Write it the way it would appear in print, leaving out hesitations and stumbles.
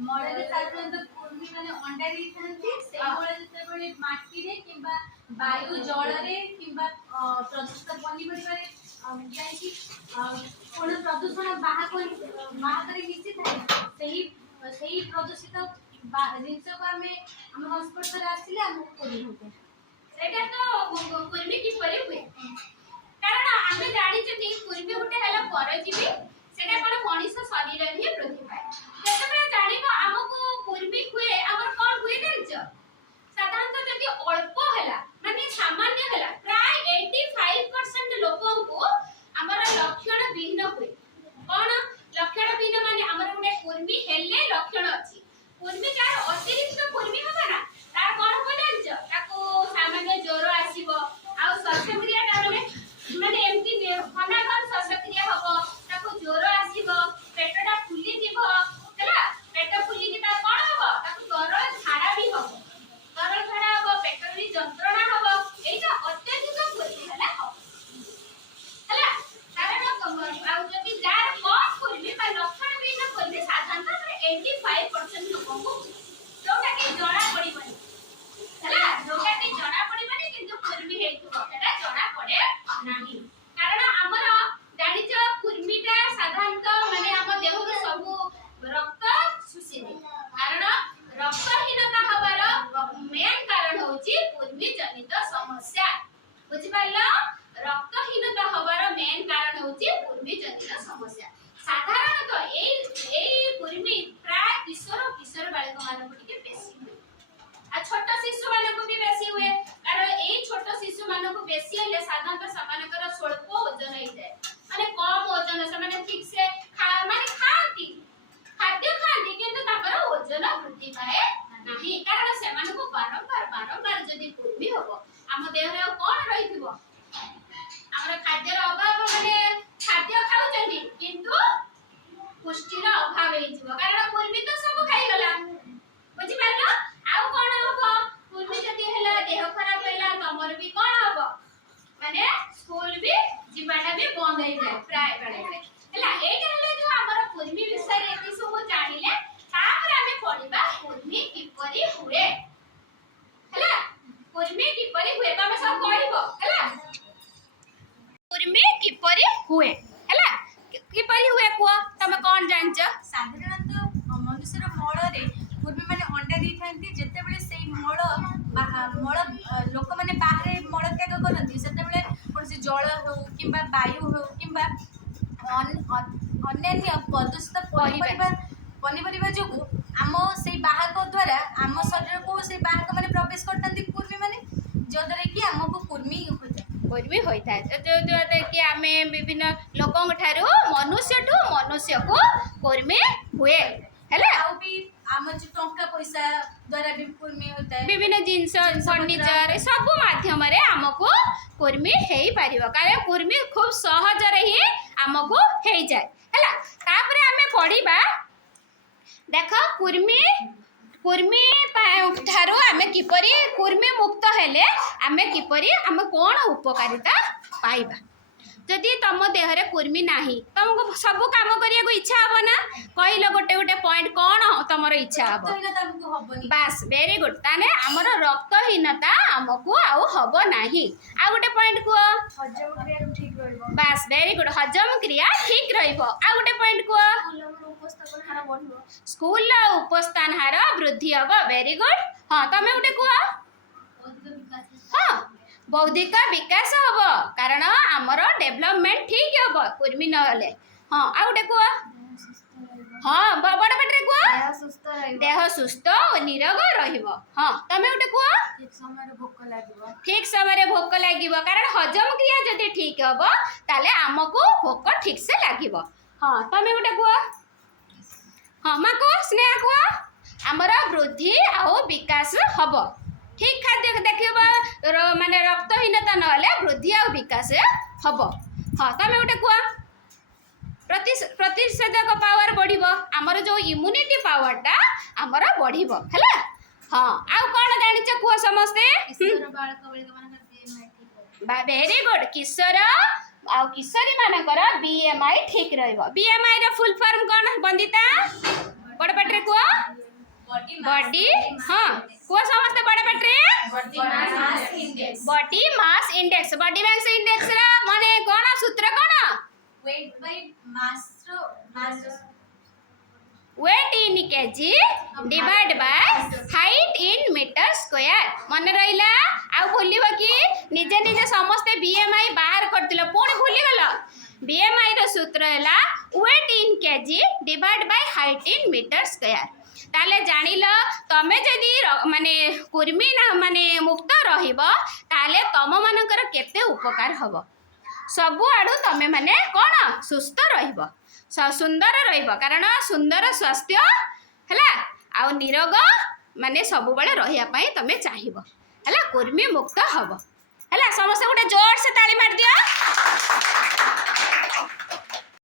ମଳରେ ସାଧାରଣତଃ କୁର୍ମୀ ମାନେ ଅଣ୍ଡା ଦେଇଥାନ୍ତି। ସେଇଭଳି ଯେତେବେଳେ ମାଟିରେ କିମ୍ବା ବାୟୁ ଜଳରେ କିମ୍ବା ପ୍ରଦୂଷିତ ପନିପରିବାରେ ଯାଇକି କଣ ପ୍ରଦୂଷଣ ବାହାକରେ ମିଶିଥାଏ, ସେହି ପ୍ରଦୂଷିତ ଜିନିଷକୁ ଆମେ ଆମ ସଂସ୍ପର୍ଶରେ ଆସିଲେ ଆମକୁ କୁର୍ମୀ ହୋଇଥାଏ। ସେଇଟା ତ କୁର୍ମୀ କିପରି ହୁଏ? କାରଣ ଆମେ ଜାଣିଛନ୍ତି କୁର୍ମୀ ଗୋଟେ ହେଲା ପରଜୀବୀ, ସେଟା କଣ ମଣିଷ ଶରୀରରେ ହିଁ ବୃଦ୍ଧି ପାଏ। ଯେତେବେଳେ ଜାଣିବ ଆମକୁ କୁର୍ମୀ ହୁଏ, ଆମର କଣ ହୁଏ ଜାଣିଛ? ସାଧାରଣତଃ ଯଦି ଅଳ୍ପ ହେଲା ମାନେ ସାମାନ୍ୟ ହେଲା, ପ୍ରାୟ 85% ଲୋକଙ୍କୁ ଆମର ଲକ୍ଷଣ ବିହୀନ ହୁଏ। କଣ ଲକ୍ଷଣ ବିହୀନ ମାନେ ଆମର ଗୋଟେ କୁର୍ମୀ ହେଲେ ଲକ୍ଷଣ ଅଛି। କୁର୍ମୀ ଯାହାର ଅତିରିକ୍ତ କୁର୍ମୀ ହବ ନା, ତାର କଣ ହବ ଜାଣିଛ? ତାକୁ ସାମାନ୍ୟ ଜ୍ୱର ଆସିବ, ଆଉ ଶ୍ୱାସକ୍ରିୟା ମାନେ ଏମିତି ଘନାଘନ ଶ୍ୱାସକ୍ରିୟା ହବ, ତାକୁ ଜ୍ୱର ଆସିବ, ପେଟଟା ଫୁଲିଯିବ, ହେଲା ପେଟ ଫୁଲିକି ତାର କଣ ହବ? ତାକୁ ତରଳ ଝାଡା ବି ହବ, ତରଳ ଝାଡା ହବ, ପେଟରେ ବି ଯନ୍ତ୍ରଣା ହବ। ଏଇଟା ଅତ୍ୟଧିକ କୁର୍ମୀ ହେଲେ ହବ, ହେଲା। କାରଣ ଆଉ ଯଦି ଯାହାର କମ୍ କୁର୍ମୀ ବା ଲକ୍ଷଣ ବିହୀନ କୁର୍ମୀ, ସାଧାରଣତଃ 85% ଲୋକଙ୍କୁ ଯୋଉଟା କି ଜଣା ପଡିବନି, ହେଲା, ଯୋଉଟା କି ଜଣା ପଡିବନି କିନ୍ତୁ କୁର୍ମୀ ହେଇଥିବ, ସେଟା ଜଣା ପଡେ ନାହିଁ। କାରଣ ଆମର ଜାଣିଛ କୁର୍ମୀଟା ସାଧାରଣତଃ ମାନେ ଆମ ଦେହରୁ ସବୁ ରକ୍ତ ଶୋଷି ନିଏ। କାରଣ ରକ୍ତହୀନତା ହବାର ମେନ୍ କାରଣ ହଉଛି କୁର୍ମୀ ଜନିତ ସମସ୍ୟା। ବୁଝିପାରିଲ? ରକ୍ତହୀନତା ହବାର ମେନ୍ କାରଣ ହଉଛି କୁର୍ମୀ ଜନିତ ସମସ୍ୟା। ସାଧାରଣତଃ ଏଇ କୁର୍ମୀ ପ୍ରାୟ କିଶୋର ବାଳିକା ମାନଙ୍କୁ ଟିକେ ବେଶୀ ହୁଏ, ଆଉ ଛୋଟ ଶିଶୁ ମାନଙ୍କୁ ବି ବେଶୀ ହୁଏ। କାରଣ ଏଇ ଛୋଟ ଶିଶୁ ମାନଙ୍କୁ ବେଶୀ ହେଲେ ସାଧାରଣତଃ ସେମାନଙ୍କର ସ୍ୱଳ୍ପ ଓଜନ ହେଇଥାଏ, ମାନେ କମ ଓଜନ। ସେମାନେ ଠିକ ସେ ମାନେ ଖାଆନ୍ତି, ଖାଦ୍ୟ ଖାଆନ୍ତି, କିନ୍ତୁ ତାଙ୍କର ଓଜନ ବୃଦ୍ଧି ପାଏ ନାହିଁ। କାରଣ ସେମାନଙ୍କୁ ବାରମ୍ବାର ଯଦି କୁର୍ମୀ ହବ, ଆମ ଦେହରେ ଆଉ କଣ ରହିଥିବ? ଆମର ଖାଦ୍ୟର ଅଭାବ, ମାନେ ଖାଦ୍ୟ ଖାଉଛନ୍ତି କିନ୍ତୁ ପୁଷ୍ଟିର ଅଭାବ ହେଇଯିବ, କାରଣ କୁର୍ମୀ ତ ସବୁ ଖାଇଗଲା। ବୁଝିପାରିଲ? ଆଉ କଣ ହବ? କୁର୍ମୀ ଯଦି ହେଲା, ଦେହ ଖରାପ ହେଲା, ତମର ବି କଣ ହବ? ମାନେ ସ୍କୁଲ ବି ଯିବାଟା ବି ବନ୍ଦ ହେଇଯାଏ ପ୍ରାୟ ବେଳେ, ହେଲା। ଏଇଟା ହେଲା ଯୋଉ ଆମର କୁର୍ମୀ ବିଷୟରେ ଏତେ ସବୁ ଜାଣିଲେ, ତାପରେ ଆମେ ପଢିବା କୁର୍ମୀ କିପରି ହୁଏ, ହେଲା। କୁର୍ମୀ କିପରି ହୁଏ ତମେ ସବୁ କହିବ, ହେଲା। କୁର୍ମୀ କିପରି ହୁଏ, ହେଲା। କିପରି ହୁଏ କୁହ, ତମେ କଣ ଜାଣିଛ? ସାଧାରଣତଃ ମନୁଷ୍ୟର ମଳରେ କୁର୍ମୀ ମାନେ ଅଣ୍ଡା ଦେଇଥାନ୍ତି। ଯେତେବେଳେ ସେଇ ମଳ ଲୋକମାନେ ବାହାରେ ମଳ ତ୍ୟାଗ କରନ୍ତି, ସେତେବେଳେ କୌଣସି ଜଳ ହେଉ କିମ୍ବା ବାୟୁ ହେଉ କିମ୍ବା ଅନ୍ୟାନ୍ୟ ପ୍ରଦୂଷିତ ପନିପରିବା ଯୋଗୁଁ ଆମ ସେଇ ବାହକ ଦ୍ୱାରା ଆମ ଶରୀରକୁ ସେଇ ବାହକ ମାନେ ପ୍ରବେଶ କରିଥାନ୍ତି କୁର୍ମୀ ମାନେ, ଯଦ୍ୱାରା କି ଆମକୁ କୁର୍ମୀ ହୋଇଥାଏ। ଯୋଉଦ୍ୱାରା କି ଆମେ ବିଭିନ୍ନ ଲୋକଙ୍କ ଠାରୁ ମନୁଷ୍ୟକୁ କୁର୍ମୀ ହୁଏ, ହେଲା। ଆଉ ବି ଆମ ଯୋଉ ଟଙ୍କା ପଇସା ଦ୍ୱାରା ବି କୁର୍ମୀ ହୋଇଥାଏ, ବିଭିନ୍ନ ଜିନିଷ ଫର୍ଣ୍ଣିଚର ସବୁ ମାଧ୍ୟମରେ ଆମକୁ କୁର୍ମୀ ହେଇପାରିବ। କାରଣ କୁର୍ମୀ ଖୁବ ସହଜରେ ହିଁ ଆମକୁ ହେଇଯାଏ, ହେଲା। ତାପରେ ଆମେ ପଢିବା, ଦେଖ କୁର୍ମୀ ଠାରୁ ଆମେ କିପରି କୁର୍ମୀ ମୁକ୍ତ ହେଲେ ଆମେ କଣ ଉପକାରିତା ପାଇବା। ଯଦି ତମ ଦେହରେ କୁର୍ମୀ ନାହିଁ, ତମକୁ ସବୁ କାମ କରିବାକୁ ଇଚ୍ଛା ହବ ନା? କହିଲ ଗୋଟେ ପଏଣ୍ଟ, କଣ ତମର ଇଚ୍ଛା ହବ? ବାସ୍, ଭେରି ଗୁଡ୍। ତାହେଲେ ଆମର ରକ୍ତହୀନତା ଆମକୁ ଆଉ ହବ ନାହିଁ। ଆଉ ଗୋଟେ ପଏଣ୍ଟ କୁହ। ହଜମ କ୍ରିୟା ଠିକ ରହିବ। ବାସ୍, ଭେରି ଗୁଡ୍, ହଜମ କ୍ରିୟା ଠିକ ରହିବ। ଆଉ ଗୋଟେ ପଏଣ୍ଟ କୁହ। ସ୍କୁଲର ଉପସ୍ଥାନ ହାର ବୃଦ୍ଧି ହବ, ଭେରି ଗୁଡ୍। ହଁ, ତମେ ଗୋଟେ କୁହ। ହଁ, ବୌଦ୍ଧିକ ବିକାଶ ହବ, କାରଣ ଆମର ଡେଭଲପମେଣ୍ଟ ଠିକ ହବ କୁର୍ମୀ ନହେଲେ। ହଁ, ଆଉ ଗୋଟେ କୁହ। ହଁ, ବଡ ପାଟିରେ କୁହ। ଦେହ ସୁସ୍ଥ ଓ ନିରୋଗ ରହିବ। ହଁ, ତମେ ଗୋଟେ କୁହ। ଠିକ ସମୟରେ ଭୋକ ଲାଗିବ, କାରଣ ହଜମ କ୍ରିୟା ଯଦି ଠିକ ହବ ତାହେଲେ ଆମକୁ ଭୋକ ଠିକ ସେ ଲାଗିବ। ହଁ, ତମେ ଗୋଟେ କୁହ। ହଁ ମା କୁହ, ସ୍ନେହା କୁହ। ଆମର ବୃଦ୍ଧି ଆଉ ବିକାଶ ହବ। ଠିକ ଖାଦ୍ୟ ଦେଖିବ, ମାନେ ରକ୍ତହୀନତା ନହେଲେ ବୃଦ୍ଧି ଆଉ ବିକାଶ ହବ। ହଁ, ତମେ ଗୋଟେ କୁହ। ପ୍ରତିଷେଧକ ପାୱାର ବଢିବ, ଆମର ଯୋଉ ଇମ୍ୟୁନିଟି ପାୱାରଟା ଆମର ବଢିବ, ହେଲା। ହଁ, ଆଉ କଣ ଜାଣିଛ କୁହ ସମସ୍ତେ? Very good. କିଶୋର ଆଉ କିଶୋରୀ ମାନଙ୍କର BMI ଠିକ ରହିବ। BMI ର ଫୁଲ ଫର୍ମ କଣ ବନ୍ଦିତା? ବଡ ପାଟିରେ କୁହ। बॉडी हाँ कुह समस्त बड़े पाटे बॉडी मास इंडेक्स रा माने कोन सूत्र कोन weight by mass weight in kg divided by height in meter square मन रहिला आ भूलिबो कि निजे निजे समस्त बीएमआई बाहर करतिलो पुणी भूली गलो बीएमआई रो सूत्र हैला weight in kg divided by height in meter square ताले जानिलो तमे जदी माने कुर्मी ना माने मुक्त रहिबो ताले तम मानकर केते उपकार हबो सबु आडू तमे माने कोन सुस्थ रहिबो सुंदर रहिबो कारण सुंदर स्वास्थ्य हैला आ निरोग माने सबु बेले रहिया पई तमे चाहिबो हैला कुर्मी मुक्त हबो हैला समस्त गोटे जोर से ताली मार दियो।